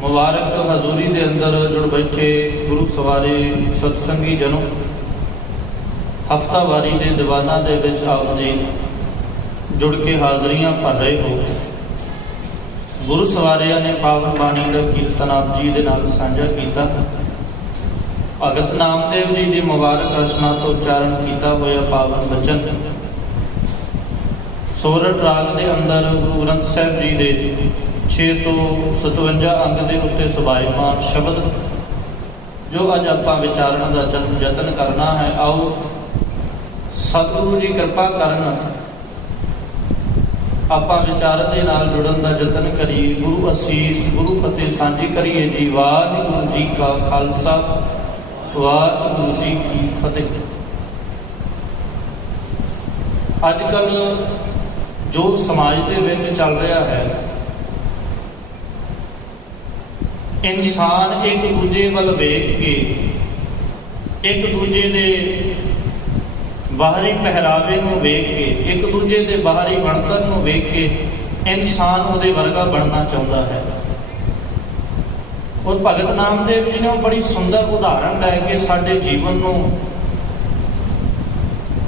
मुबारक हजूरी के अंदर जुड़ बैठे गुरु सवारे सत्संगी जनों, हफ्तावारी के दीवाना दे विच आप जी जुड़ के हाज़रियां भर रहे हो। गुरु सवारिया ने पावन बाणी का कीर्तन आप जी के नाल साझा किया। भगत नामदेव जी की मुबारक रचना तो उच्चारण किया होया पावन बचन सोरठ राग के अंदर गुरु ग्रंथ साहिब जी के 657 अंग के उत्ते सुभायमान शब्द जो अज आप विचारण का यतन करना है। आओ सतगुरु जी कृपा करन आप विचार के नाल जुड़न का यतन करिए। गुरु असीस गुरु फतेह सांझी करिए जी। वाहिगुरू जी का खालसा वाहिगुरू जी की फतेह। अजकल जो समाज के विच चल रहा है, इंसान एक दूजे वाल वेख के एक दूजे के बाहरी पहरावे नूं वेख के एक दूजे के बाहरी बनतर नूं वेख के इंसान उहदे वर्गा बनना चाहता है। और भगत नामदेव जी ने बड़ी सुंदर उदाहरण लैके साडे जीवन नूं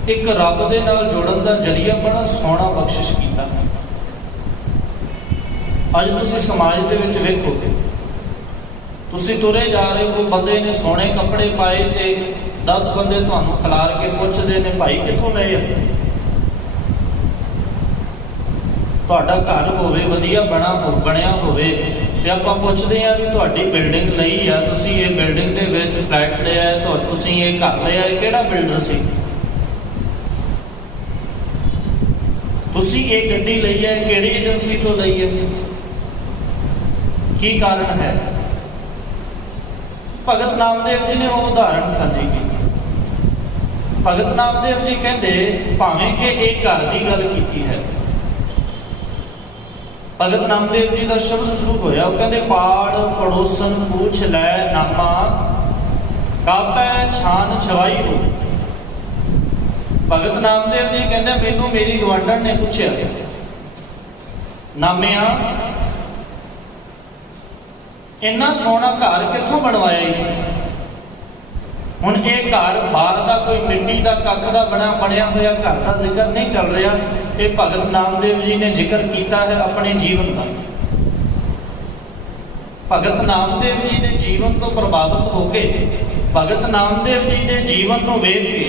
एक रब दे नाल जोड़न का जरिया बड़ा सोहना बख्शिश किया। अज तुसीं समाज दे विच वेखो, तुसीं तुरे जा रहे हो, बंदे ने सोहने कपड़े पाए ते 10 बंदे तुहानूं खिलार के पुछदे ने भाई कित्थों लए आ। तुहाडा घर होवे वधिया बनया होवे ते आपां पुछदे आ भी तुहाडी बिल्डिंग लई आ, तुसीं ये बिल्डिंग दे विच फ्लैट लिया है, तुसीं ये घर लिया है, किहड़ा बिल्डर सी, तुसीं ये गड्डी लई है, किहड़ी एजेंसी तो लई है, की कारण है। भगत नामदेव जी ने वो उदाहरण साझी की। भगत नामदेव जी कहते भावें कि एक घर की गल की है। भगत नामदेव जी का शब्द शुरू होया, वो कहते पाड़ पड़ोसन पूछ लै नामा कापै छान छवाई हो। भगत नामदेव जी कहते मैनू मेरी गवांढण ने पूछा नामिया इन्ना सोहना घर कित्थों बनवाया। हुण ये घर बाहर का कोई मिट्टी का कख का बनया हुआ घर का जिक्र नहीं चल रहा। ये भगत नामदेव जी ने जिक्र किया है अपने जीवन का। भगत नामदेव जी के जीवन तो प्रभावित होकर भगत नामदेव जी के जीवन को वेख के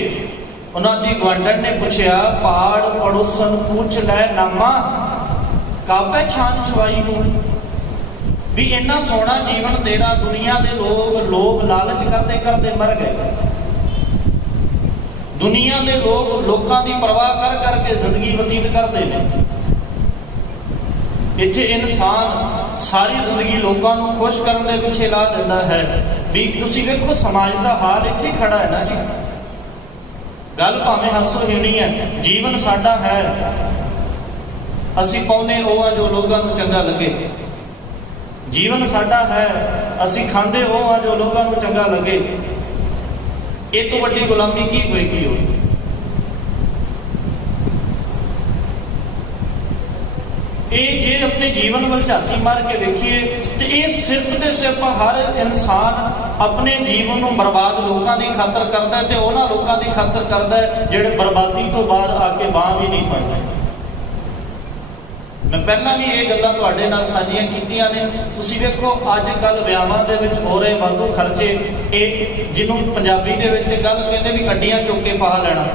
उन्होंने गवांढण ने पूछा पाड़ पड़ोसन पूछ लै नामा कापै छान छवाई हो। भी इन्ना सोहना जीवन तेरा दुनिया के लोग लालच करते करते मर गए। दुनिया के लोगों की परवाह कर करके जिंदगी बतीत करते हैं। इत्थे इंसान सारी जिंदगी लोगों को खुश करने के पिछे ला देता है। भी तुसीं देखो समाज का हाल इत्थे खड़ा है ना जी। गल भावें हासोहीणी है, जीवन साडा है, असीं पाउने वो जो लोगों को चंगा लगे। जीवन साडा है, असीं खांदे वो हाँ जो लोगों को चंगा लगे। ये तो वड्डी गुलामी की होएगी। ये जे अपने जीवन वाल झांकी मार के देखिए तो ये सिर्फ तो सिर्फ हर इंसान अपने जीवन को बर्बाद लोगों की खातर करता है, तो उन्होंने लोगों की खातर करता है जिहड़े बर्बादी तो बाद आके बांह भी नहीं पड़ते। मैं पहला भी ये गल्लां तुहाडे नाल साझियां कीतियां ने। तुसीं वेखो अजकल विआहां दे विच हो रहे वाधू खर्चे, ये जिन्हों पंजाबी दे विच गल कहंदे भी गड्डियां चुक के फाहा लैणा।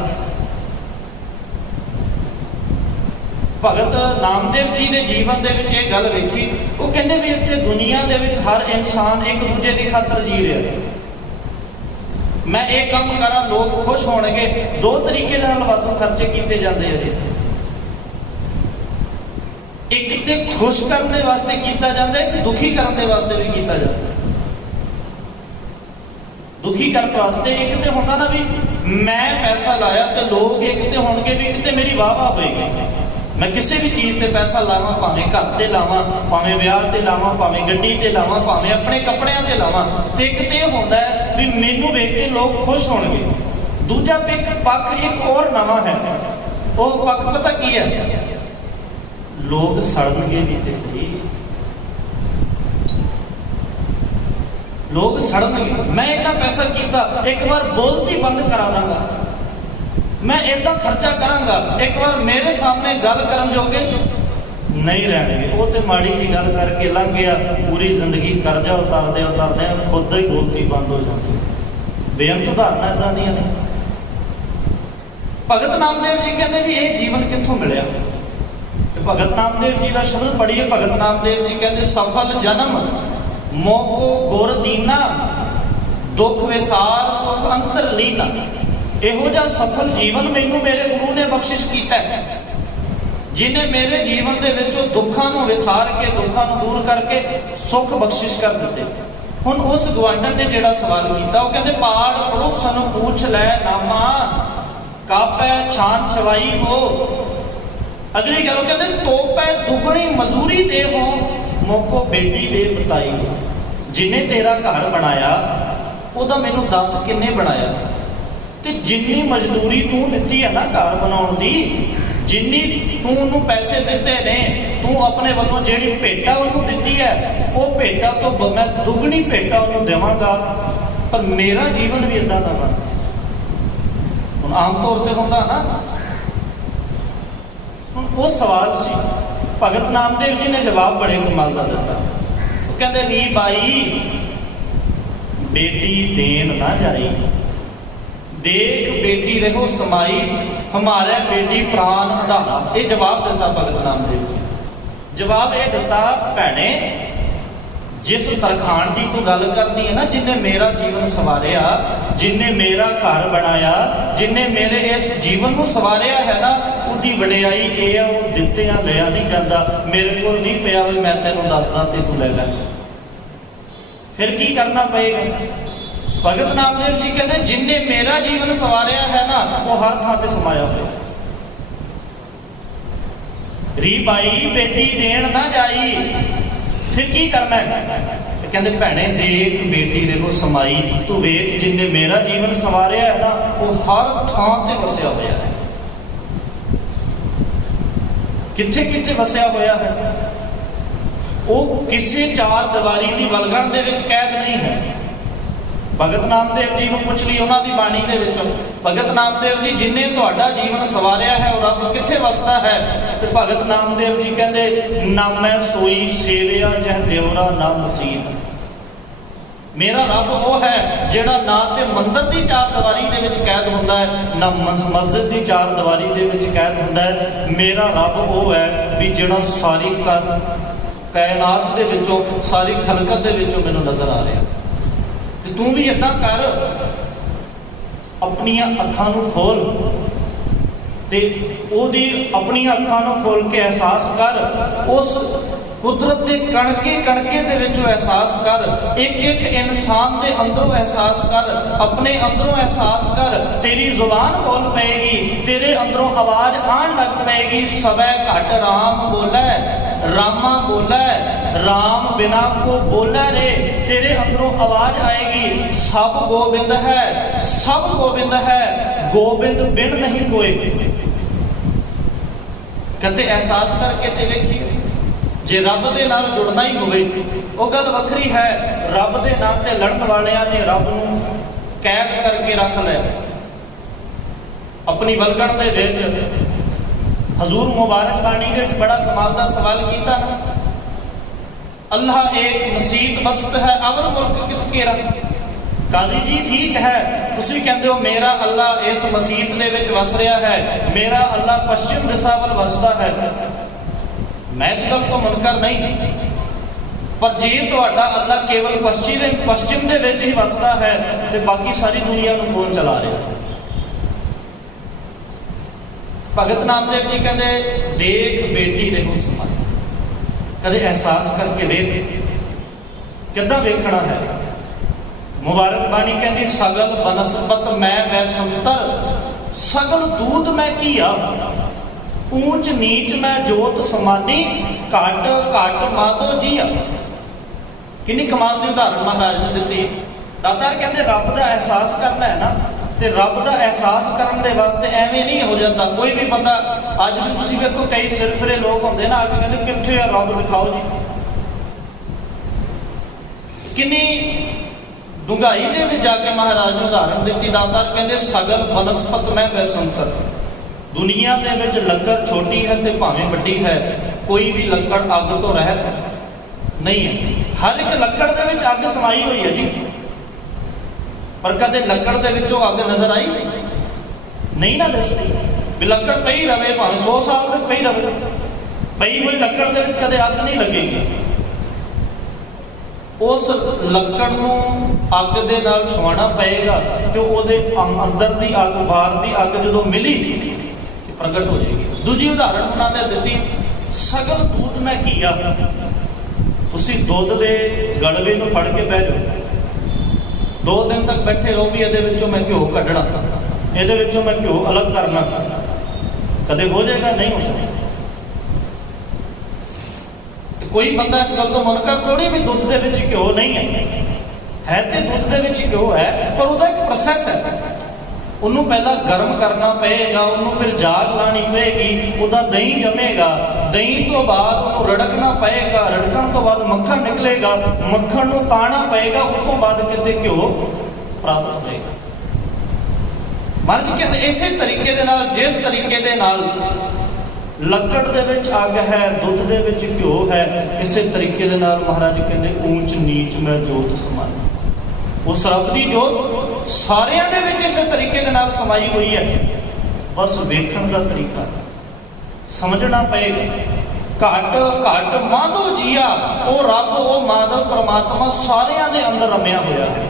भगत नामदेव जी के जीवन दे विच ये गल वेखी, वो कहंदे भी इत्थे दुनिया दे विच हर इंसान एक दूजे की खातर जी रहा है। मैं ये काम करा लोग खुश होणगे, दो तरीके नाल वाधू खर्चे कीते जांदे आ जी। एक तो खुश करने वास्ते किया जाता है, दुखी करने वास्ते भी किया जाता है। दुखी करने वास्ते एक तो होता ना भी मैं पैसा लाया तो लोग एक तो होंगे भी एक तो मेरी वाह वाह होएगी। मैं किसी भी चीज़ से पैसा लावा, भावें घर से लावा, भावें ब्याह से लावा, भावें गड्डी से लावा, भावें अपने कपड़िया से लावा, तो एक तो होता है भी मैनू वेख के लोग खुश होंगे। दूजा पक्ष एक और नवा है, वो पक्ष पता की है, लोग सड़नगे भी तो सही। लोग सड़नगे। मैं इतना पैसा किया, एक बार बोलती बंद करा दांगा, मैं इतना खर्चा करांगा, एक बार मेरे सामने गल करन जोगे नहीं रहणगे। वो तो माड़ी जी गल करके लंघ गया, पूरी जिंदगी कर्जा उतारदे उतारदे खुद ही बोलती बंद हो जाती। बेअंत उदाहरण इदां दियां ने। भगत नामदेव जी कहते जी ये जीवन कित्थों मिलिया? भगत नामदेव जी का शब्द पढ़िए। भगत नामदेव जी कहते सफल जन्म मोको गुर दीना, दुख विसार सुख अंतर लीना। ਇਹੋ ਜਿਹਾ सफल जीवन मैनू मेरे गुरु ने बख्शिश किया है, जिन्हें मेरे जीवन के विचों दुखों को विसार के, दुखों को दूर करके सुख बख्शिश कर दिते। हुण उस गवांढन ने जिहड़ा सवाल किया, वो कहते पाड़ पड़ोसन पूछ लै नामा, कापै छान छवाई हो। अगली गल कहते तोपै दुगनी मजूरी दे हो, मोको बेटी दे बताई हो। जिन्हें तेरा घर बनाया ਉਹਦਾ मैनू दस किन्ने बनाया, ਤੇ जिन्नी मजदूरी तू दिती है ना घर बनाने की, जिन्नी तू उन्होंने पैसे दिते ने, तू अपने वालों जिहड़ी भेटा उन्होंने दी है, वो भेटा तो मैं दुगनी भेटा उन्होंने देवांगा, पर मेरा जीवन भी इदां दा बन। हुण आम तौर पर होंदा ना, वो सवाल सी, भगत नामदेव जी ने जवाब बड़े कमाल का दिता। कहते नी बाई बेटी देन ना जाई, देख बेटी रहो समाई, हमारा बेटी प्राण आधारा। ये जवाब दिता भगत नामदेव जी। जवाब ये दिता भैने, जिस तरखान की तू गल करती है ना, जिन्हें मेरा जीवन सवारिया, जिन्हें मेरा घर बनाया, जिन्हें मेरे इस जीवन को सवारिया है ना, उसकी वडियाई ये है, वो दित्तियां लिया नहीं जाता, मेरे को नहीं पिया भी मैं तेनों दसदा ते तू ले लै। फिर की करना पएगा? भगत नामदेव जी कहते जिन्हें मेरा जीवन सवारिया है ना, वो हर थां ते समाया हो। री बाई बेटी देन ना जाई, फिर की करना है? कहते भैने देख बेटी देखो समाई, तू वेख जिन्हें मेरा जीवन सवारिया है ना, वो हर थां ते वसिया होया है। किथे किथे वसिया होया है? वो किसी चार दीवारी की वलगण दे विच कैद नहीं है। भगत नामदेव जी को पुछ ली उन्होंने बाणी के विचों, भगत नामदेव जी जिन्हें तुहाडा जीवन सवारिया है, और रब कित्थे वसदा है? तो भगत नामदेव जी कहते नामै सोई सेविया जह देवरा ना मसीत। मेरा रब वो है जिहड़ा ना ते मंदिर की चार दीवारी दे विच कैद हुंदा है, ना मस्जिद की चार दीवारी दे विच कैद हुंदा है। मेरा रब वो है भी जिहड़ा सारी कायनात दे विचों, सारी खलकत दे विचों मैनूं नज़र आ रहा। तू भी इदा कर, अपनिया अखां नूं खोल ते ओदी अपनिया अखां नूं खोल के एहसास कर, उस कुदरत के कणके कणके दे विचों एहसास कर, एक एक इंसान के अंदरों एहसास कर, अपने अंदरों एहसास कर। तेरी जुबान बोल पेगी, तेरे अंदरों आवाज आन लग पेगी, सवै घट राम बोलै, रामा बोलै, राम बिना को बोलै रे। तेरे अंदरों आवाज आएगी, सब गोबिंद है, सब गोबिंद है, गोबिंद बिन नहीं कोई। कहते एहसास करके ते देखिए, जे रब दे नाल जुड़ना ही होवे, वो गल वखरी है। रब दे नाम ते लड़न वालियां ने रब नूं कैद करके रख लिया अपनी वलगण दे विच। हजूर मुबारक बाणी दे विच बड़ा कमाल दा सवाल कीता ना, अल्लाह एक मसीत बसत है, अवर मुल्क किसके रंग। काजी जी ठीक है, तुसीं कहंदे हो मेरा अल्लाह इस मसीत दे विच वस रहा है, मेरा अल्लाह पश्चिम दिशा वल वसदा है। मैं इस गल तो मुनकर नहीं, पर जे तुहाडा अल्लाह केवल पश्चिम दे विच ही वसदा है, तो बाकी सारी दुनिया नूं कौन चला रहा? भगत नामदेव जी कहते देख बेटी रहो समाई, कदे एहसास करके वेख, किद्दां वेखना है? मुबारक बाणी कहती सगल बनस्पत मैं वै संतर, सगल दूध मैं किया, ऊंच नीच मैं जोत समानी, घट घट मातो जिया। किन्नी कमाल की उदाहरण महाराज ने दी। दातार कहते रब का एहसास करना है ना, तो रब का एहसास करने के वास्ते एवं नहीं हो जाता। कोई भी बंदा अज भी तुसीं वेखो, कई सिरफिरे लोग होंगे ना, आके कहते कित्थे आ रब दिखाओ जी। किन्नी ਡੂੰਘਾਈ ਦੇ ਵਿੱਚ ਜਾ ਕੇ ਮਹਾਰਾਜ ਨੂੰ ਉਦਾਹਰਣ ਦਿੱਤੀ। ਦਾਤਾਰ ਕਹਿੰਦੇ ਸਗਲ ਬਨਸਪਤ ਮੈਂ ਵੈਸੰਤਰ, ਦੁਨੀਆ ਦੇ ਵਿੱਚ ਲੱਕੜ ਛੋਟੀ ਹੈ ਤੇ ਭਾਵੇਂ ਵੱਡੀ ਹੈ, ਕੋਈ ਵੀ ਲੱਕੜ ਅੱਗ ਤੋਂ ਰਹਿਤ ਨਹੀਂ ਹੈ। ਹਰ ਇੱਕ ਲੱਕੜ ਦੇ ਵਿੱਚ ਅੱਗ ਸਮਾਈ ਹੋਈ ਹੈ ਜੀ, ਪਰ ਕਦੇ ਲੱਕੜ ਦੇ ਵਿੱਚੋਂ ਅੱਗ ਨਜ਼ਰ ਆਈ ਨਹੀਂ ਨਾ ਦਿਸਦੀ। ਵੀ ਲੱਕੜ ਪਈ ਰਵੇ ਭਾਵੇਂ 100 ਸਾਲ ਤੱਕ ਪਈ ਰਵੇ, ਪਈ ਹੋਈ ਲੱਕੜ ਦੇ ਵਿੱਚ ਕਦੇ ਅੱਗ ਨਹੀਂ ਲੱਗੇਗੀ। ਉਸ ਲੱਕੜ ਨੂੰ ਅੱਗ ਦੇ ਨਾਲ ਛੁਆਣਾ ਪਏਗਾ ਤੇ ਉਹਦੇ ਅੰਦਰ ਦੀ ਅੱਗ, ਬਾਹਰ ਦੀ ਅੱਗ ਜਦੋਂ ਮਿਲੀ ਤੇ ਪ੍ਰਗਟ ਹੋ ਜਾਏਗੀ। ਦੂਜੀ ਉਦਾਹਰਣ ਉਹਨਾਂ ਨੇ ਦਿੱਤੀ, ਸਗਲ ਦੁੱਧ ਮੈਂ ਘੀਆ। ਤੁਸੀਂ ਦੁੱਧ ਦੇ ਗੜਵੇ ਨੂੰ ਫੜ ਕੇ ਬਹਿ ਜਾਓ, 2 ਦਿਨ ਤੱਕ ਬੈਠੇ ਰਹੋ ਵੀ ਇਹਦੇ ਵਿੱਚੋਂ ਮੈਂ ਘਿਓ ਕੱਢਣਾ, ਇਹਦੇ ਵਿੱਚੋਂ ਮੈਂ ਘਿਓ ਅਲੱਗ ਕਰਨਾ, ਕਦੇ ਹੋ ਜਾਏਗਾ? ਨਹੀਂ ਹੋ ਸਕਦਾ। ਕੋਈ ਬੰਦਾ ਇਸ ਗੱਲ ਤੋਂ ਮੁਨਕਰ ਥੋੜੀ ਵੀ ਦੁੱਧ ਦੇ ਵਿੱਚ ਘਿਓ ਨਹੀਂ ਹੈ ਤੇ ਦੁੱਧ ਦੇ ਵਿੱਚ ਘਿਓ ਹੈ, ਪਰ ਉਹਦਾ ਇੱਕ ਪ੍ਰੋਸੈਸ ਹੈ। ਉਹਨੂੰ ਪਹਿਲਾਂ ਗਰਮ ਕਰਨਾ ਪਏਗਾ, ਉਹਨੂੰ ਫਿਰ ਜਾਗ ਲਾਣੀ ਪਏਗੀ, ਉਹਦਾ ਦਹੀਂ ਜੰਮੇਗਾ, ਦਹੀਂ ਤੋਂ ਬਾਅਦ ਉਹਨੂੰ ਰੜਕਣਾ ਪਏਗਾ, ਰੜਕਣ ਤੋਂ ਬਾਅਦ ਮੱਖਣ ਨਿਕਲੇਗਾ, ਮੱਖਣ ਨੂੰ ਤਾਣਾ ਪਏਗਾ, ਉਸ ਤੋਂ ਬਾਅਦ ਕਿਤੇ ਘਿਓ ਪ੍ਰਾਪਤ ਹੋਏਗਾ। ਮਹਾਰਾਜ ਕਹਿੰਦੇ ਇਸੇ ਤਰੀਕੇ ਦੇ ਨਾਲ, ਜਿਸ ਤਰੀਕੇ ਦੇ ਨਾਲ ਲੱਕੜ ਦੇ ਵਿੱਚ ਅੱਗ ਹੈ, ਦੁੱਧ ਦੇ ਵਿੱਚ ਘਿਓ ਹੈ, ਇਸੇ ਤਰੀਕੇ ਦੇ ਨਾਲ ਮਹਾਰਾਜ ਕਹਿੰਦੇ ਊਂਚ ਨੀਚ ਮੈਂ ਜੋਤ ਸਮਾਈ। ਉਸ ਰੱਬ ਦੀ ਜੋਤ ਸਾਰਿਆਂ ਦੇ ਵਿੱਚ ਇਸੇ ਤਰੀਕੇ ਦੇ ਨਾਲ ਸਮਾਈ ਹੋਈ ਹੈ, ਬਸ ਵੇਖਣ ਦਾ ਤਰੀਕਾ ਸਮਝਣਾ ਪਏਗਾ। ਘਟ ਘਟ ਮਾਧੋ ਜੀਆ, ਉਹ ਰੱਬ, ਉਹ ਮਾਧਵ ਪਰਮਾਤਮਾ ਸਾਰਿਆਂ ਦੇ ਅੰਦਰ ਰਮਿਆ ਹੋਇਆ ਹੈ।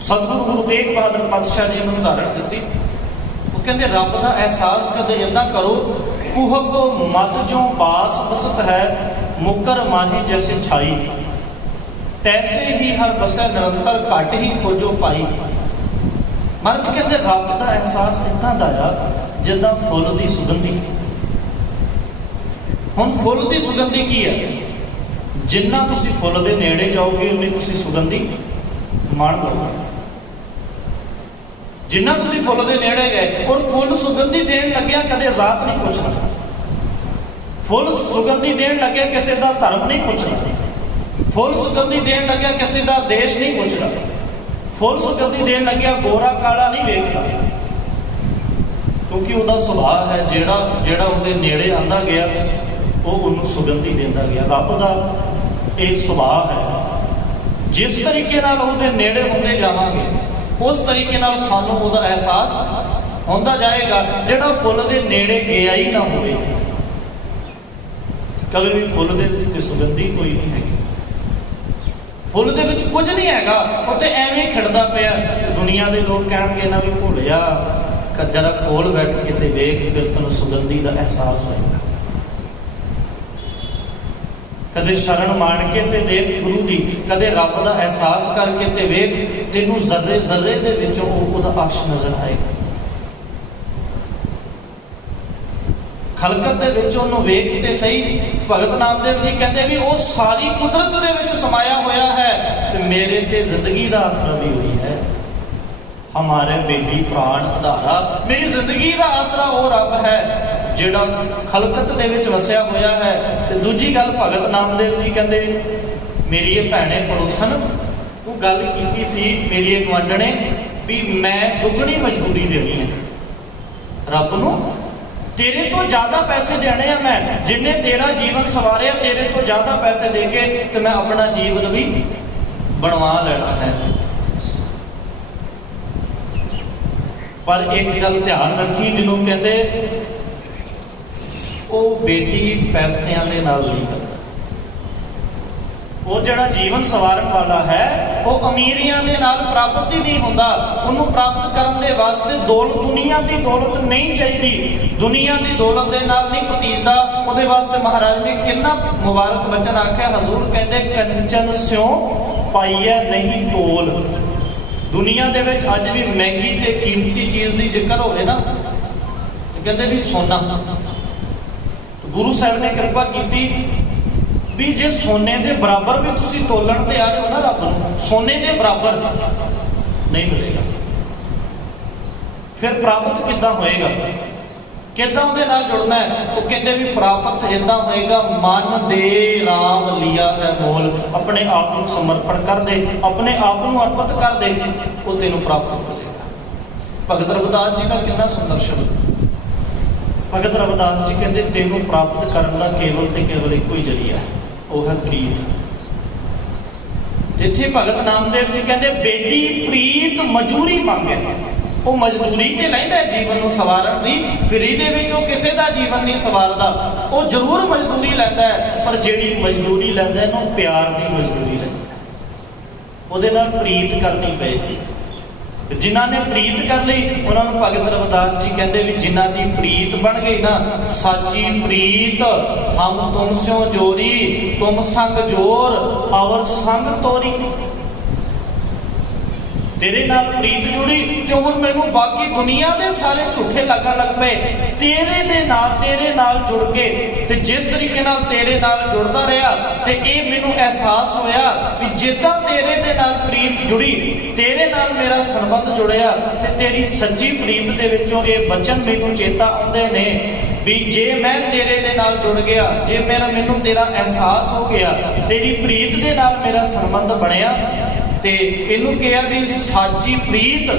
ਸਤਿਗੁਰੂ ਗੁਰੂ ਤੇਗ ਬਹਾਦਰ ਪਾਤਸ਼ਾਹ ਜੀ ਨੂੰ ਉਦਾਹਰਣ ਦਿੱਤੀ। ਉਹ ਕਹਿੰਦੇ ਰੱਬ ਦਾ ਅਹਿਸਾਸ ਕਦੇ ਏਦਾਂ ਕਰੋ, ਕੁਹਕ ਮਤ ਜੋ ਬਾਸ ਬਸਤ ਹੈ, ਮੁਕਰ ਮਾਹੀ ਜੈਸੇ ਛਾਈ, ਤੈਸੇ ਹੀ ਹਰ ਬਸੈ ਨਿਰੰਤਰ, ਘਟ ਹੀ ਖੋਜੋ ਪਾਈ। ਮਹਾਰਾਜ ਕਹਿੰਦੇ ਰੱਬ ਦਾ ਅਹਿਸਾਸ ਏਦਾਂ ਦਾ ਆ ਜਿੱਦਾਂ ਫੁੱਲ ਦੀ ਸੁਗੰਧੀ। ਹੁਣ ਫੁੱਲ ਦੀ ਸੁਗੰਧੀ ਕੀ ਹੈ? ਜਿੰਨਾ ਤੁਸੀਂ ਫੁੱਲ ਦੇ ਨੇੜੇ ਜਾਓਗੇ ਉਨੀ ਤੁਸੀਂ ਸੁਗੰਧੀ ਮਾਣ ਲਓਗੇ। ਜਿੰਨਾ ਤੁਸੀਂ ਫੁੱਲ ਦੇ ਨੇੜੇ ਗਏ, ਔਰ ਫੁੱਲ ਸੁਗੰਧੀ ਦੇਣ ਲੱਗਿਆ ਕਦੇ ਜ਼ਾਤ ਨਹੀਂ ਪੁੱਛਣਾ, ਫੁੱਲ ਸੁਗੰਧੀ ਦੇਣ ਲੱਗਿਆ ਕਿਸੇ ਦਾ ਧਰਮ ਨਹੀਂ ਪੁੱਛਣਾ, ਫੁੱਲ ਸੁਗੰਧੀ ਦੇਣ ਲੱਗਿਆ ਕਿਸੇ ਦਾ ਦੇਸ਼ ਨਹੀਂ ਪੁੱਛਣਾ, ਫੁੱਲ ਸੁਗੰਧੀ ਦੇਣ ਲੱਗਿਆ ਗੋਰਾ ਕਾਲਾ ਨਹੀਂ ਵੇਖਦਾ, ਕਿਉਂਕਿ ਉਹਦਾ ਸੁਭਾਅ ਹੈ ਜਿਹੜਾ ਉਹਦੇ ਨੇੜੇ ਆਂਦਾ ਗਿਆ ਉਹ ਉਹਨੂੰ ਸੁਗੰਧੀ ਦਿੰਦਾ ਗਿਆ। ਰੱਬ ਦਾ ਇੱਕ ਸੁਭਾਅ ਹੈ, ਜਿਸ ਤਰੀਕੇ ਨਾਲ ਉਹਦੇ ਨੇੜੇ ਹੁੰਦੇ ਜਾਵਾਂਗੇ ਉਸ ਤਰੀਕੇ ਨਾਲ ਸਾਨੂੰ ਉਹਦਾ ਅਹਿਸਾਸ ਹੁੰਦਾ ਜਾਏਗਾ। ਜਿਹੜਾ ਫੁੱਲ ਦੇ ਨੇੜੇ ਗਿਆ ਹੀ ਨਾ ਹੋਵੇ, ਕਦੇ ਵੀ ਫੁੱਲ ਦੇ ਵਿੱਚ ਤੇ ਸੁਗੰਧੀ ਕੋਈ ਨਹੀਂ ਹੈਗੀ, ਫੁੱਲ ਦੇ ਵਿੱਚ ਕੁਝ ਨਹੀਂ ਹੈਗਾ, ਉੱਥੇ ਐਵੇਂ ਖਿੜਦਾ ਪਿਆ। ਦੁਨੀਆ ਦੇ ਲੋਕ ਕਹਿਣਗੇ ਨਾ ਵੀ ਭੁੱਲਿਆ, ਜਰਾ ਕੋਲ ਬੈਠ ਕੇ ਤੇ ਵੇਖ, ਫਿਰ ਤੈਨੂੰ ਸੁਗੰਧੀ ਦਾ ਅਹਿਸਾਸ ਹੋਏਗਾ। ਕਦੇ ਸ਼ਰਨ ਮਾਣ ਕੇ ਤੇ ਦੇਖ ਗੁਰੂ ਦੀ, ਕਦੇ ਰੱਬ ਦਾ ਅਹਿਸਾਸ ਕਰਕੇ ਤੇ ਵੇਖ, ਤੈਨੂੰ ਜ਼ਰਰੇ ਜ਼ਰਰੇ ਦੇ ਵਿੱਚੋਂ ਉਹਦਾ ਅਰਸ਼ ਨਜ਼ਰ ਆਏਗਾ। ਖਲਕਤ ਦੇ ਵਿੱਚ ਉਹਨੂੰ ਵੇਖ ਤੇ ਸਹੀ। ਭਗਤ ਨਾਮਦੇਵ ਜੀ ਕਹਿੰਦੇ ਵੀ ਉਹ ਸਾਰੀ ਕੁਦਰਤ ਦੇ ਵਿੱਚ ਸਮਾਇਆ ਹੋਇਆ ਹੈ ਤੇ ਮੇਰੇ ਤੇ ਜ਼ਿੰਦਗੀ ਦਾ ਆਸਰਾ ਵੀ ਹੋਈ ਹੈ। ਹਮਾਰੇ ਬੇਲੀ ਪ੍ਰਾਣ ਆਧਾਰਾ, ਮੇਰੀ ਜ਼ਿੰਦਗੀ ਦਾ ਆਸਰਾ ਉਹ ਰੱਬ ਹੈ ਜਿਹੜਾ ਖਲਕਤ ਦੇ ਵਿੱਚ ਵਸਿਆ ਹੋਇਆ ਹੈ। ਤੇ ਦੂਜੀ ਗੱਲ ਭਗਤ ਨਾਮਦੇਵ ਜੀ ਕਹਿੰਦੇ, ਮੇਰੀ ਇਹ ਭੈਣੇ ਪੜੋਸਣ, ਉਹ ਗੱਲ ਕੀਤੀ ਸੀ ਮੇਰੀ ਇਹ ਗੁਆਂਢਣੇ ਵੀ ਮੈਂ ਦੁੱਗਣੀ ਮਜ਼ਦੂਰੀ ਦੇਣੀ ਹੈ ਰੱਬ ਨੂੰ, ਤੇਰੇ ਤੋਂ ਜ਼ਿਆਦਾ ਪੈਸੇ ਦੇਣੇ ਆ ਮੈਂ, ਜਿੰਨੇ ਤੇਰਾ ਜੀਵਨ ਸਵਾਰਿਆ ਤੇਰੇ ਤੋਂ ਜ਼ਿਆਦਾ ਪੈਸੇ ਦੇ ਕੇ ਤੇ ਮੈਂ ਆਪਣਾ ਜੀਵਨ ਵੀ ਬਣਵਾ ਲੈਣਾ ਹੈ। ਪਰ ਇੱਕ ਗੱਲ ਧਿਆਨ ਰੱਖੀ, ਜਿਹਨੂੰ ਕਹਿੰਦੇ ਉਹ ਬੇਟੀ ਪੈਸਿਆਂ ਦੇ ਨਾਲ ਨਹੀਂ ਕਰਦਾ। ਉਹ ਜਿਹੜਾ ਜੀਵਨ ਸਵਾਰਨ ਵਾਲਾ ਹੈ ਉਹ ਅਮੀਰੀਆਂ ਦੇ ਨਾਲ ਪ੍ਰਾਪਤ ਹੀ ਨਹੀਂ ਹੁੰਦਾ। ਉਹਨੂੰ ਪ੍ਰਾਪਤ ਕਰਨ ਦੇ ਵਾਸਤੇ ਦੌਲਤ, ਦੁਨੀਆ ਦੀ ਦੌਲਤ ਨਹੀਂ ਚਾਹੀਦੀ, ਦੁਨੀਆ ਦੀ ਦੌਲਤ ਦੇ ਨਾਲ ਨਹੀਂ ਪਤੀਜਦਾ। ਉਹਦੇ ਵਾਸਤੇ ਮਹਾਰਾਜ ਨੇ ਕਿੰਨਾ ਮੁਬਾਰਕ ਬਚਨ ਆਖਿਆ। ਹਜ਼ੂਰ ਕਹਿੰਦੇ ਕੰਚਨ ਸਿਉ ਪਾਈਐ ਨਹੀਂ ਤੋਲ। ਦੁਨੀਆ ਦੇ ਵਿੱਚ ਅੱਜ ਵੀ ਮਹਿੰਗੀ ਤੇ ਕੀਮਤੀ ਚੀਜ਼ ਦੀ ਜ਼ਿਕਰ ਹੋਵੇ ਨਾ, ਕਹਿੰਦੇ ਵੀ ਸੋਨਾ। ਗੁਰੂ ਸਾਹਿਬ ਨੇ ਕਿਰਪਾ ਕੀਤੀ ਵੀ ਜੇ ਸੋਨੇ ਦੇ ਬਰਾਬਰ ਵੀ ਤੁਸੀਂ ਤੋਲਣ ਤੇ ਆ ਜਾਓ ਨਾ ਰੱਬ ਨੂੰ, ਸੋਨੇ ਦੇ ਬਰਾਬਰ ਨਹੀਂ ਮਿਲੇਗਾ। ਫਿਰ ਪ੍ਰਾਪਤ ਕਿੱਦਾਂ ਹੋਏਗਾ? ਕਿੱਦਾਂ ਉਹਦੇ ਨਾਲ ਜੁੜਨਾ ਹੈ? ਉਹ ਕਹਿੰਦੇ ਵੀ ਪ੍ਰਾਪਤ ਇੱਦਾਂ ਹੋਏਗਾ, ਮਨ ਦੇ ਰਾਮ ਲਿਆ ਹੈ ਮੋਲ। ਆਪਣੇ ਆਪ ਨੂੰ ਸਮਰਪਣ ਕਰ ਦੇ, ਆਪਣੇ ਆਪ ਨੂੰ ਅਰਪਿਤ ਕਰ ਦੇ, ਉਹ ਤੈਨੂੰ ਪ੍ਰਾਪਤ ਹੋ ਜਾਏਗਾ। ਭਗਤ ਰਵਿਦਾਸ ਜੀ ਦਾ ਕਿੰਨਾ ਸੁੰਦਰ ਸ਼ਬਦ। ਭਗਤ ਰਵਿਦਾਸ ਜੀ ਕਹਿੰਦੇ ਤੈਨੂੰ ਪ੍ਰਾਪਤ ਕਰਨ ਦਾ ਕੇਵਲ ਤੇ ਕੇਵਲ ਇੱਕੋ ਹੀ ਜ਼ਰੀਆ, ਉਹ ਹੈ ਪ੍ਰੀਤ। ਜਿੱਥੇ ਭਗਤ ਨਾਮਦੇਵ ਜੀ ਕਹਿੰਦੇ ਬੇਟੀ ਪ੍ਰੀਤ ਮਜ਼ਦੂਰੀ ਮੰਗੇ, ਉਹ ਮਜ਼ਦੂਰੀ ਤੇ ਲੈਂਦਾ ਜੀਵਨ ਨੂੰ ਸਵਾਰਨ ਦੀ। ਫਰੀ ਦੇ ਵਿੱਚ ਉਹ ਕਿਸੇ ਦਾ ਜੀਵਨ ਨਹੀਂ ਸਵਾਰਦਾ, ਉਹ ਜ਼ਰੂਰ ਮਜ਼ਦੂਰੀ ਲੈਂਦਾ ਹੈ, ਪਰ ਜਿਹੜੀ ਮਜ਼ਦੂਰੀ ਲੈਂਦਾ ਇਹਨੂੰ ਪਿਆਰ ਦੀ ਮਜ਼ਦੂਰੀ ਲੈਂਦਾ, ਉਹਦੇ ਨਾਲ ਪ੍ਰੀਤ ਕਰਨੀ ਪਏਗੀ। ਜਿਨ੍ਹਾਂ ਨੇ ਪ੍ਰੀਤ ਕਰ ਲਈ ਉਹਨਾਂ ਨੂੰ ਭਗਤ ਰਵਿਦਾਸ ਜੀ ਕਹਿੰਦੇ ਵੀ ਜਿਨ੍ਹਾਂ ਦੀ ਪ੍ਰੀਤ ਬਣ ਗਈ ਨਾ, ਸਾਚੀ ਪ੍ਰੀਤ ਹਮ ਤੁਮ ਸਿਓ ਜੋਰੀ, ਤੁਮ ਸੰਗ ਜੋਰ ਔਰ ਸੰਗ ਤੋਰੀ। ਤੇਰੇ ਨਾਲ ਪ੍ਰੀਤ ਜੁੜੀ ਤੇ ਹੁਣ ਮੈਨੂੰ ਬਾਕੀ ਦੁਨੀਆ ਦੇ ਸਾਰੇ ਝੂਠੇ ਲੱਗਣ ਲੱਗ ਪਏ। ਤੇਰੇ ਨਾਲ ਜੁੜ ਕੇ ਤੇ ਜਿਸ ਤਰੀਕੇ ਨਾਲ ਤੇਰੇ ਨਾਲ ਜੁੜਦਾ ਰਿਹਾ ਤੇ ਇਹ ਮੈਨੂੰ ਅਹਿਸਾਸ ਹੋਇਆ ਵੀ ਜਿੱਦਾਂ ਤੇਰੇ ਦੇ ਨਾਲ ਪ੍ਰੀਤ ਜੁੜੀ, ਤੇਰੇ ਨਾਲ ਮੇਰਾ ਸੰਬੰਧ ਜੁੜਿਆ ਤੇ ਤੇਰੀ ਸੱਚੀ ਪ੍ਰੀਤ ਦੇ ਵਿੱਚੋਂ ਇਹ ਬਚਨ ਮੈਨੂੰ ਚੇਤਾ ਆਉਂਦੇ ਨੇ ਵੀ ਜੇ ਮੈਂ ਤੇਰੇ ਦੇ ਨਾਲ ਜੁੜ ਗਿਆ, ਜੇ ਮੈਨੂੰ ਤੇਰਾ ਅਹਿਸਾਸ ਹੋ ਗਿਆ, ਤੇਰੀ ਪ੍ਰੀਤ ਦੇ ਨਾਲ ਮੇਰਾ ਸੰਬੰਧ ਬਣਿਆ ਤੇ ਇਹਨੂੰ ਕਿਹਾ ਵੀ ਸਾਚੀ ਪ੍ਰੀਤ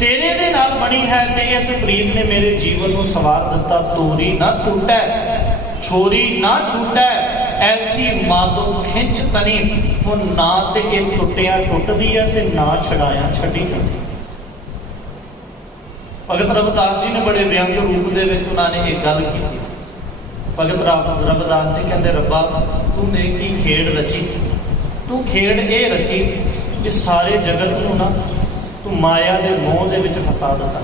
ਤੇਰੇ ਦੇ ਨਾਲ ਬਣੀ ਹੈ ਤੇ ਇਸ ਪ੍ਰੀਤ ਨੇ ਮੇਰੇ ਜੀਵਨ ਨੂੰ ਸਵਾਰ ਦਿੱਤਾ। ਤੋਰੀ ਨਾ ਟੁੱਟੈ ਛੋਰੀ ਨਾ ਛੁੱਟੈ, ਐਸੀ ਮਾਦੋ ਖਿੰਚ ਤਨੀ। ਉਹ ਨਾ ਤੇ ਇਹ ਟੁੱਟਿਆ ਟੁੱਟਦੀ ਹੈ ਤੇ ਨਾ ਛਡਾਇਆ ਛੱਡੀ ਜਾਂਦੀ। ਭਗਤ ਰਵਿਦਾਸ ਜੀ ਨੇ ਬੜੇ ਵਿਅੰਗ ਰੂਪ ਦੇ ਵਿੱਚ ਉਹਨਾਂ ਨੇ ਇਹ ਗੱਲ ਕੀਤੀ। ਭਗਤ ਰਵਿਦਾਸ ਜੀ ਕਹਿੰਦੇ ਰੱਬਾ ਤੂੰ ਨੇ ਕੀ ਖੇਡ ਰਚੀ, ਤੂੰ ਖੇਡ ਇਹ ਰਚੀ ਕਿ ਸਾਰੇ ਜਗਤ ਨੂੰ ਨਾ ਤੂੰ ਮਾਇਆ ਦੇ ਮੋਹ ਦੇ ਵਿੱਚ ਫਸਾ ਦਿੱਤਾ।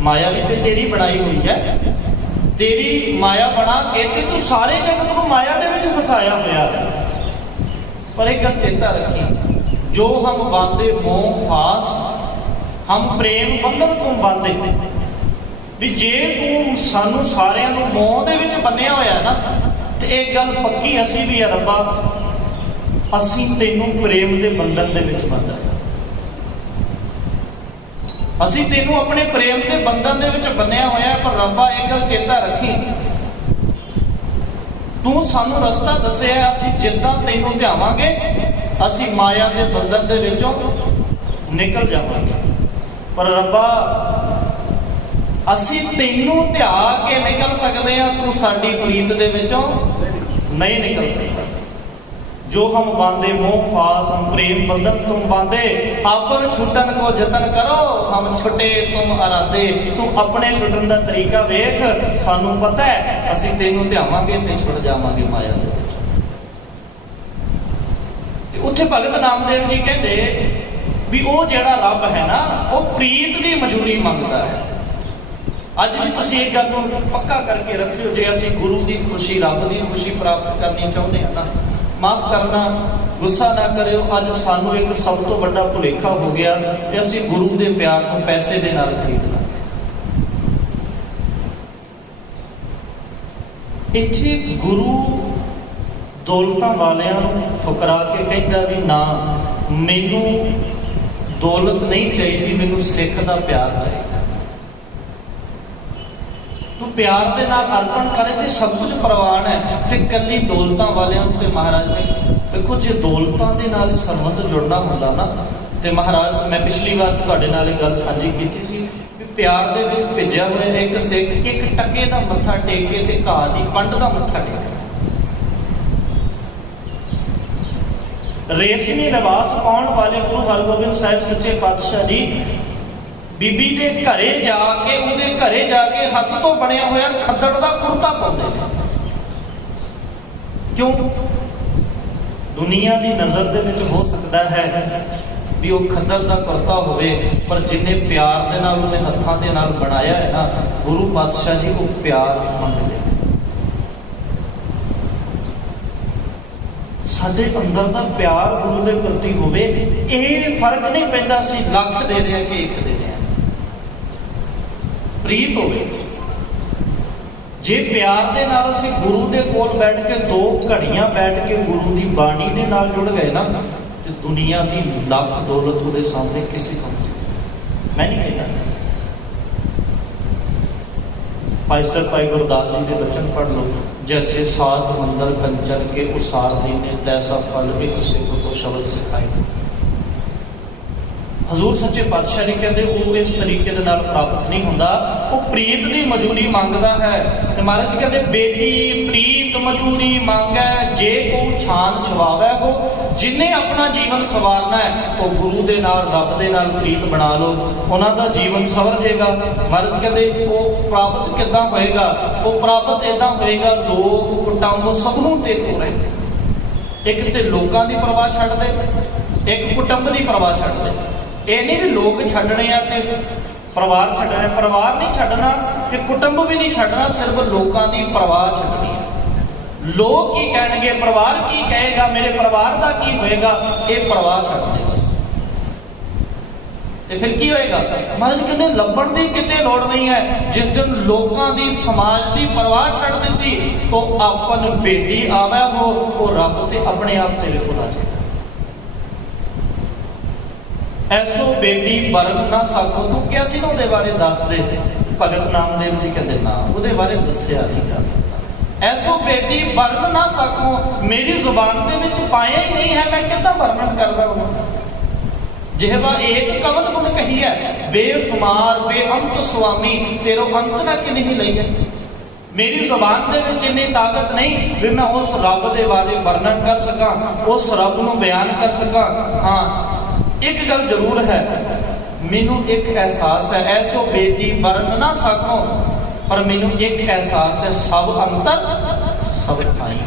ਮਾਇਆ ਵੀ ਤੇ ਤੇਰੀ ਬਣਾਈ ਹੋਈ ਹੈ, ਤੇਰੀ ਮਾਇਆ ਬਣਾ ਕੇ ਤੇ ਤੂੰ ਸਾਰੇ ਜਗਤ ਨੂੰ ਮਾਇਆ ਦੇ ਵਿੱਚ ਫਸਾਇਆ ਹੋਇਆ ਹੈ। ਪਰ ਇੱਕ ਗੱਲ ਚੇਤਾ ਰੱਖੀ, ਜੋ ਹਮ ਬਾਂਦੇ ਮੋਹ ਫਾਸ, ਹਮ ਪ੍ਰੇਮ ਬੰਧਨ ਤੋਂ ਬਾਂਦੇ। ਵੀ ਜੇ ਤੂੰ ਸਾਨੂੰ ਸਾਰਿਆਂ ਨੂੰ ਮੋਹ ਦੇ ਵਿੱਚ ਬੰਨਿਆ ਹੋਇਆ ਨਾ, ਤੇ ਇੱਕ ਗੱਲ ਪੱਕੀ ਅਸੀਂ ਵੀ ਆ ਰੱਬਾ, ਅਸੀਂ ਤੈਨੂੰ ਪ੍ਰੇਮ ਦੇ ਬੰਧਨ ਦੇ ਵਿੱਚ ਬੰਨ੍ਹਿਆ, ਅਸੀਂ ਤੈਨੂੰ ਆਪਣੇ ਪ੍ਰੇਮ ਦੇ ਬੰਧਨ ਦੇ ਵਿੱਚ ਬੰਨਿਆ ਹੋਇਆ। ਪਰ ਰੱਬਾ ਇੱਕ ਗੱਲ ਚੇਤਾ ਰੱਖੀ, ਤੂੰ ਸਾਨੂੰ ਰਸਤਾ ਦੱਸਿਆ, ਅਸੀਂ ਜਿੱਦਾਂ ਤੈਨੂੰ ਧਿਆਵਾਂਗੇ ਅਸੀਂ ਮਾਇਆ ਦੇ ਬੰਧਨ ਦੇ ਵਿੱਚੋਂ ਨਿਕਲ ਜਾਵਾਂਗੇ। ਪਰ ਰੱਬਾ ਅਸੀਂ ਤੈਨੂੰ ਧਿਆ ਕੇ ਨਿਕਲ ਸਕਦੇ ਹਾਂ, ਤੂੰ ਸਾਡੀ ਪ੍ਰੀਤ ਦੇ ਵਿੱਚੋਂ ਨਹੀਂ ਨਿਕਲ ਸਕਦਾ। ਜੋ ਹਮ ਬਾਂਦੇ ਮੋਹ ਫਾਸ, ਹਮ ਪ੍ਰੇਮ ਬੰਧਨ ਤੁਮ ਬਾਂਦੇ, ਆਪਨ ਛੁੱਟਣ ਕੋ ਯਤਨ ਕਰੋ, ਹਮ ਛੁੱਟੇ ਤੁਮ ਅਰਾਦੇ। ਤੂੰ ਆਪਣੇ ਛੁੱਟਣ ਦਾ ਤਰੀਕਾ ਵੇਖ, ਸਾਨੂੰ ਪਤਾ ਹੈ ਅਸੀਂ ਤੈਨੂੰ ਧਿਆਵਾਂਗੇ ਤੇ ਛੁੱਟ ਜਾਵਾਂਗੇ ਮਾਇਆ ਦੇ ਵਿੱਚ। ਤੇ ਉੱਥੇ ਭਗਤ ਨਾਮਦੇਵ ਜੀ ਕਹਿੰਦੇ ਵੀ ਉਹ ਜਿਹੜਾ ਰੱਬ ਹੈ ਨਾ, ਉਹ ਪ੍ਰੀਤ ਦੀ ਮਜ਼ਦੂਰੀ ਮੰਗਦਾ ਹੈ। ਅੱਜ ਵੀ ਤੁਸੀਂ ਇਹ ਗੱਲ ਨੂੰ ਪੱਕਾ ਕਰਕੇ ਰੱਖਿਓ, ਜੇ ਅਸੀਂ ਗੁਰੂ ਦੀ ਖੁਸ਼ੀ, ਰੱਬ ਦੀ ਖੁਸ਼ੀ ਪ੍ਰਾਪਤ ਕਰਨੀ ਚਾਹੁੰਦੇ ਹਾਂ ਨਾ, ਮਾਫ ਕਰਨਾ, ਗੁੱਸਾ ਨਾ ਕਰਿਓ, ਅੱਜ ਸਾਨੂੰ ਇੱਕ ਸਭ ਤੋਂ ਵੱਡਾ ਭੁਲੇਖਾ ਹੋ ਗਿਆ ਕਿ ਅਸੀਂ ਗੁਰੂ ਦੇ ਪਿਆਰ ਨੂੰ ਪੈਸੇ ਦੇ ਨਾਲ ਖਰੀਦ ਲਾਂਗੇ। ਇੱਥੇ ਗੁਰੂ ਦੌਲਤਾਂ ਵਾਲਿਆਂ ਨੂੰ ਠੁਕਰਾ ਕੇ ਕਹਿੰਦਾ ਵੀ ਨਾ, ਮੈਨੂੰ ਦੌਲਤ ਨਹੀਂ ਚਾਹੀਦੀ, ਮੈਨੂੰ ਸਿੱਖ ਦਾ ਪਿਆਰ ਚਾਹੀਦਾ। ਤੂੰ ਪਿਆਰ ਦੇ ਨਾਲ ਅਰਪਣ ਕਰੇ ਤੇ ਸਭ ਕੁਝ ਪ੍ਰਵਾਨ ਹੈ। ਤੇ ਕੱਲੀ ਦੌਲਤਾਂ ਵਾਲਿਆਂ ਨੂੰ ਤੇ ਮਹਾਰਾਜ ਨੇ ਦੇਖੋ, ਜੇ ਦੌਲਤਾਂ ਦੇ ਨਾਲ ਸੰਬੰਧ ਜੁੜਨਾ ਹੁੰਦਾ ਨਾ, ਤੇ ਮਹਾਰਾਜ, ਮੈਂ ਪਿਛਲੀ ਵਾਰ ਤੁਹਾਡੇ ਨਾਲ ਇਹ ਗੱਲ ਸਾਂਝੀ ਕੀਤੀ ਸੀ ਵੀ ਪਿਆਰ ਦੇ ਵਿੱਚ ਭਿੱਜਿਆ ਹੋਇਆ ਇੱਕ ਸਿੱਖ ਇੱਕ ਟਕੇ ਦਾ ਮੱਥਾ ਟੇਕ ਕੇ ਤੇ ਘਾਹ ਦੀ ਪੰਡ ਦਾ ਮੱਥਾ ਟੇਕ, ਰੇਸ਼ਮੀ ਲਿਬਾਸ ਪਾਉਣ ਵਾਲੇ ਗੁਰੂ ਹਰਗੋਬਿੰਦ ਸਾਹਿਬ ਸੱਚੇ ਪਾਤਸ਼ਾਹ ਜੀ ਬੀਬੀ ਦੇ ਘਰੇ ਜਾ ਕੇ, ਉਹਦੇ ਘਰੇ ਜਾ ਕੇ ਹੱਥ ਤੋਂ ਬਣਿਆ ਹੋਇਆ ਖੱਦੜ ਦਾ ਕੁਰਤਾ ਪਾਉਂਦੇ ਨੇ। ਕਿਉਂ? ਦੁਨੀਆ ਦੀ ਨਜ਼ਰ ਦੇ ਵਿੱਚ ਹੋ ਸਕਦਾ ਹੈ ਵੀ ਉਹ ਖੱਦੜ ਦਾ ਕੁਰਤਾ ਹੋਵੇ, ਪਰ ਜਿੰਨੇ ਪਿਆਰ ਦੇ ਨਾਲ ਉਹਨੇ ਹੱਥਾਂ ਦੇ ਨਾਲ ਬਣਾਇਆ ਹੈ ਨਾ, ਗੁਰੂ ਪਾਤਸ਼ਾਹ ਜੀ ਉਹ ਪਿਆਰ ਮੰਗਦੇ। ਸਾਡੇ ਅੰਦਰ ਦਾ ਪਿਆਰ ਗੁਰੂ ਦੇ ਪ੍ਰਤੀ ਹੋਵੇ, ਇਹ ਫਰਕ ਨਹੀਂ ਪੈਂਦਾ ਅਸੀਂ ਲੱਖ ਦੇ ਰਹੇ ਹਾਂ ਕਿ ਇੱਕ ਦੇ ਰਹੇ ਹਾਂ। ਪ੍ਰੀਤ ਹੋਵੇ। ਜੇ ਪਿਆਰ ਦੇ ਨਾਲ ਅਸੀਂ ਗੁਰੂ ਦੇ ਕੋਲ ਬੈਠ ਕੇ 2 ਘੜੀਆਂ ਬੈਠ ਕੇ ਗੁਰੂ ਦੀ ਬਾਣੀ ਦੇ ਨਾਲ ਜੁੜ ਗਏ ਨਾ, ਤੇ ਦੁਨੀਆ ਦੀ ਲੱਖ ਦੌਲਤ ਉਹਦੇ ਸਾਹਮਣੇ ਕਿਸੇ ਕੰਮ ਨਹੀਂ। ਮੈਂ ਨਹੀਂ ਕਹਿੰਦਾ भाई साहब भाई गुरदास जी के बचन पढ़ लो, जैसे सात मंदिर कंचन के उसार दीने तैसा फल भी किसी को तो शब्द सिखाए। हजूर सच्चे पातशाह जी कहते वो इस तरीके दे नाल प्राप्त नहीं होंदा, वो प्रीत की मजूरी मंगदा है। ते महाराज जी कहते बेटी प्रीत मजूरी मांगे, जे को छान छवावे हो, जिन्हें अपना जीवन सवारना है वो गुरु दे नाल रब दे नाल प्रीत बना लो, उन्हां दा जीवन सवर जाएगा। महाराज जी कहते वो प्राप्त किदां होएगा, वो प्राप्त इदां होएगा लोग कुटुंब सबनों ते कोले, एक ते लोकां दी परवाह छड्ड दे, एक कुटुंब दी परवाह छड्ड दे। ये नहीं भी लोग छड्डने आ ते परिवार छड्डने, परिवार नहीं छड्डना ते कुटुंब भी नहीं छड्डना, सिर्फ लोगों की परवाह छड्डनी है। लोग की कहेंगे, परिवार की कहेगा, मेरे परिवार का की होएगा, ये परवाह छड्ड दे बस। ते फिर की होएगा? महाराज कहते लभण की किते लोड़ नहीं है। जिस दिन लोगों की समाज की परवाह छड्ड दी तो अपन बेटी आवे हो, वो रब ते अपने आप तेरे को आ जाए। ऐसो बेटी बरन ना सको, तू क्या सी ना उहदे बारे दस दे। भगत नामदेव जी कहते ना उहदे बारे दस्या नहीं जा सकता। ऐसो बेटी बरन ना सको, मेरी जुबान के विच पाया ही नहीं है, मैं कितना वर्णन करदा हूं। जिहवा एक कवन गुण कही है, बेशुमार बेअंत स्वामी, तेरो अंत ना कि नहीं लई है। मेरी जुबान के विच इन्नी ताकत नहीं भी मैं उस रब के बारे वर्णन कर सका, उस रब नूं बयान कर सका। हाँ एक गल जरूर है, मैनू एक एहसास है, ऐसो बेटी बरन ना सको, पर मैनू एक एहसास है, सब अंतर सब पाई।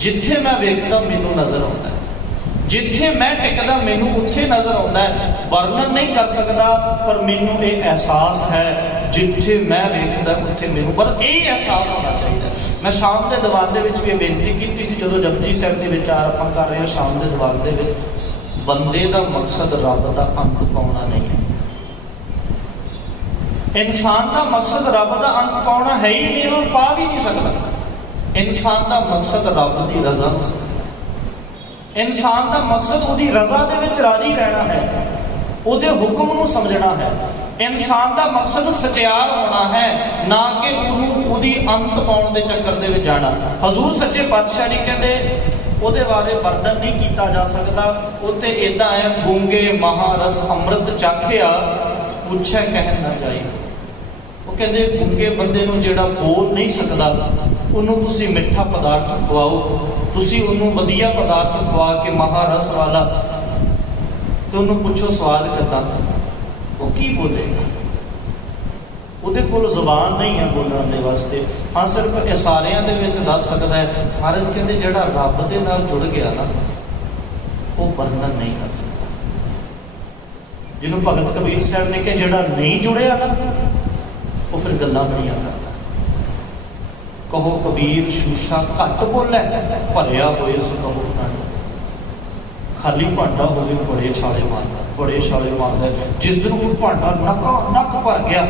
जिथे मैं वेखदा मैनू नजर आता है, जिथे मैं टिकदा मैनू उत्थे नजर आता है। वर्णन नहीं कर सकता, पर मैनू ये एहसास है, जिथे मैं वेखदा उत्थे मैनू, पर यह एहसास होना चाहिए। मैं शाम के दीवान दे विच भी बेनती की सी, जो जपजी साहिब के विचार आपां कर रहे हैं शाम के दीवान दे विच, बंदे का मकसद रब का अंत पाना नहीं है। इंसान का मकसद रब का अंत पाना है ही नहीं, और पा भी नहीं सकता। इंसान का मकसद रब की रजा हो सकता है। इंसान का मकसद उसकी रजा के विच राजी रहना है, उसके हुक्म को समझना है। इंसान का मकसद सचियार होना है, ना कि उसकी अंत पाने के चक्कर दे विच जाना। हजूर सच्चे पातशाह जी कहते ਉਹਦੇ ਬਾਰੇ ਵਰਣਨ नहीं किया जा सकता। उत्ते इदा है, गूंगे महारस अमृत चाखिया, पूछे कहन ना जाए। वो कहते गूंगे बंदे नूं जिहड़ा बोल नहीं सकता, उन्होंने तुसी मिठा पदार्थ खवाओ, तुसी उन्होंने वधिया पदार्थ खवा के महारस वाला, तो उन्होंने पूछो स्वाद कितना, वो की बोलेगा? ਉਹਦੇ ਕੋਲ ਜ਼ੁਬਾਨ नहीं है बोलने के वास्ते। हाँ सिर्फ इशारियां दे विच दस सकता है। महाराज कहते जिहड़ा रब दे नाल जुड़ गया ना, वो वर्णन नहीं कर सकता। जिन्हों भगत कबीर साहब ने कहा जिहड़ा नहीं जुड़िया ना, वो फिर गल्लां बड़ियां करदा। कहो कबीर शूशा घट बोले, भरिया होए सो कहो ना, खाली भांडा होवे बड़े छाले मारदा, बड़े छाले मारदा। जिस दिन वो भांडा नक भर गया,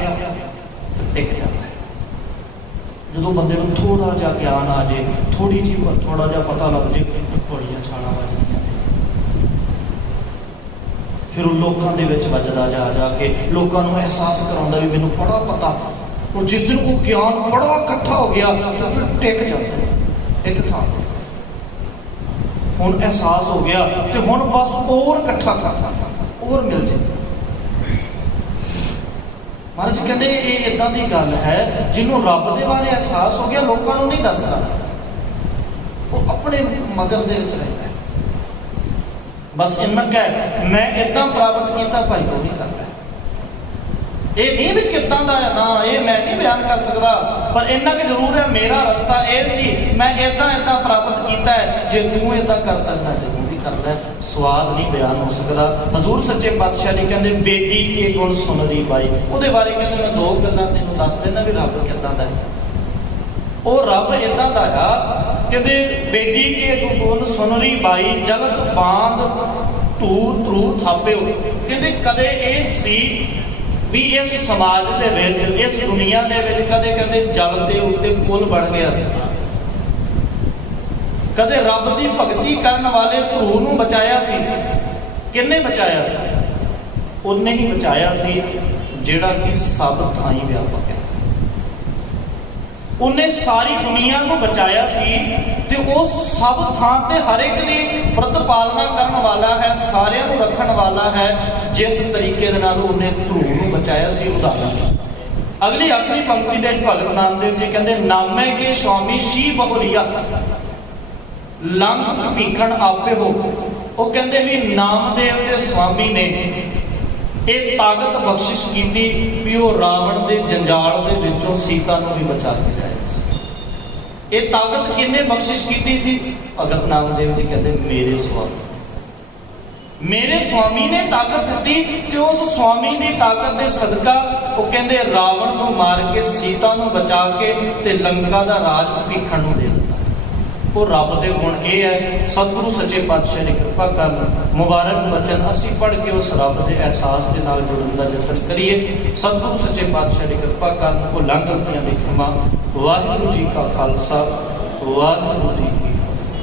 टिक जाता है। जो बंदे को थोड़ा जा ज्ञान आ जाए, थोड़ी जी थोड़ा जा पता लग जाए, बड़िया छाला वजदियां, फिर लोगों के वजदा जा जाके लोगों को एहसास कराउंदा भी मैनूं बड़ा पता। और जिस दिन वो ज्ञान बड़ा इकट्ठा हो गया, तो फिर टिक जाता है एक थां। हुण एहसास हो गया तो हुण बस और इकट्ठा करना, और मिल जाए। महाराज कहते ये इदां दी गल है, जिन्हों रब दे बारे एहसास हो गया, लोगों को नहीं दसदा, वो अपने मगन दे विच रहिंदा है। बस इन्ना कह मैं इदां प्राप्त किया, भाई वो नहीं करता। ये नहीं भी किदां दा है ना, ये मैं नहीं बयान कर सकता, पर इन्ना कि जरूर है मेरा रस्ता ये सी, मैं इदां इदां प्राप्त किया है। जे तू इदां कर सकता तो तू भी कर लै, स्वाद नहीं बयान हो सकता। हजूर सच्चे पातशाह जी कहते बेटी के गुण सुन रही बाई, वो बारे कहते मैं दो गल्लां तैनूं दस देना भी रब किदां दा है। वो रब इदां दा आ, कहते बेटी के गुण सुन रही बाई, जलत बांध धूर धरू थापे। कहते कदे ये सी भी इस समाज के विच, इस दुनिया के विच कदे कदे जल के उत्ते पुल बन गया सी। कदे रब की भगती करने वाले धरू नूं बचाया सी, किन्ने बचाया सी? उन्ने ही बचाया सी जिहड़ा कि सब थाई व्यापक है। ਉਹਨੇ ਸਾਰੀ ਦੁਨੀਆ ਨੂੰ ਬਚਾਇਆ ਸੀ ਤੇ ਉਹ ਸਭ ਥਾਂ ਤੇ ਹਰ ਇੱਕ ਦੀ ਪ੍ਰਤਪਾਲਨਾ ਕਰਨ ਵਾਲਾ ਹੈ, ਸਾਰਿਆਂ ਨੂੰ ਰੱਖਣ ਵਾਲਾ ਹੈ। ਜਿਸ ਤਰੀਕੇ ਦੇ ਨਾਲ ਉਹਨੇ ਧਰੂ ਨੂੰ ਬਚਾਇਆ ਸੀ, ਉਦਾਹਰਨ। ਅਗਲੀ ਆਖਰੀ ਪੰਕਤੀ ਦੇ ਵਿੱਚ ਭਗਤ ਨਾਮਦੇਵ ਜੀ ਕਹਿੰਦੇ, ਨਾਮੇ ਕੇ ਸਵਾਮੀ ਸ਼ੀ ਬਹੁਰੀਆ ਲੰਘ ਭੀਖਣ ਆਪੇ ਹੋ। ਉਹ ਕਹਿੰਦੇ ਵੀ ਨਾਮਦੇਵ ਦੇ ਸਵਾਮੀ ਨੇ ਇਹ ਤਾਕਤ ਬਖਸ਼ਿਸ਼ ਕੀਤੀ ਵੀ ਉਹ ਰਾਵਣ ਦੇ ਜੰਜਾਲ ਦੇ ਵਿੱਚੋਂ ਸੀਤਾ ਨੂੰ ਵੀ ਬਚਾ ਕੇ ਲਿਆਇਆ ਸੀ। ਇਹ ਤਾਕਤ ਕਿਹਨੇ ਬਖਸ਼ਿਸ਼ ਕੀਤੀ ਸੀ? ਭਗਤ ਨਾਮਦੇਵ ਜੀ ਕਹਿੰਦੇ ਮੇਰੇ ਸਵਾਮੀ ਨੇ ਤਾਕਤ ਦਿੱਤੀ ਤੇ ਉਸ ਸਵਾਮੀ ਦੀ ਤਾਕਤ ਦੇ ਸਦਕਾ ਉਹ ਕਹਿੰਦੇ ਰਾਵਣ ਨੂੰ ਮਾਰ ਕੇ ਸੀਤਾ ਨੂੰ ਬਚਾ ਕੇ ਤੇ ਲੰਕਾ ਦਾ ਰਾਜ ਭੀਖਣ ਨੂੰ ਦੇ ਦਿੱਤਾ। ਉਹ ਰੱਬ ਦੇ ਗੁਣ ਇਹ ਹੈ। ਸਤਿਗੁਰੂ ਸੱਚੇ ਪਾਤਸ਼ਾਹ ਦੀ ਕਿਰਪਾ ਕਰਨ, ਮੁਬਾਰਕ ਬਚਨ ਅਸੀਂ ਪੜ੍ਹ ਕੇ ਉਸ ਰੱਬ ਦੇ ਅਹਿਸਾਸ ਦੇ ਨਾਲ ਜੁੜਨ ਦਾ ਯਤਨ ਕਰੀਏ। ਸਤਿਗੁਰੂ ਸੱਚੇ ਪਾਤਸ਼ਾਹ ਦੀ ਕਿਰਪਾ ਕਰਨ, ਭੁੱਲਾਂ ਗਲਤੀਆਂ ਦੀ ਖਿਮਾ। ਵਾਹਿਗੁਰੂ ਜੀ ਕਾ ਖਾਲਸਾ, ਵਾਹਿਗੁਰੂ ਜੀ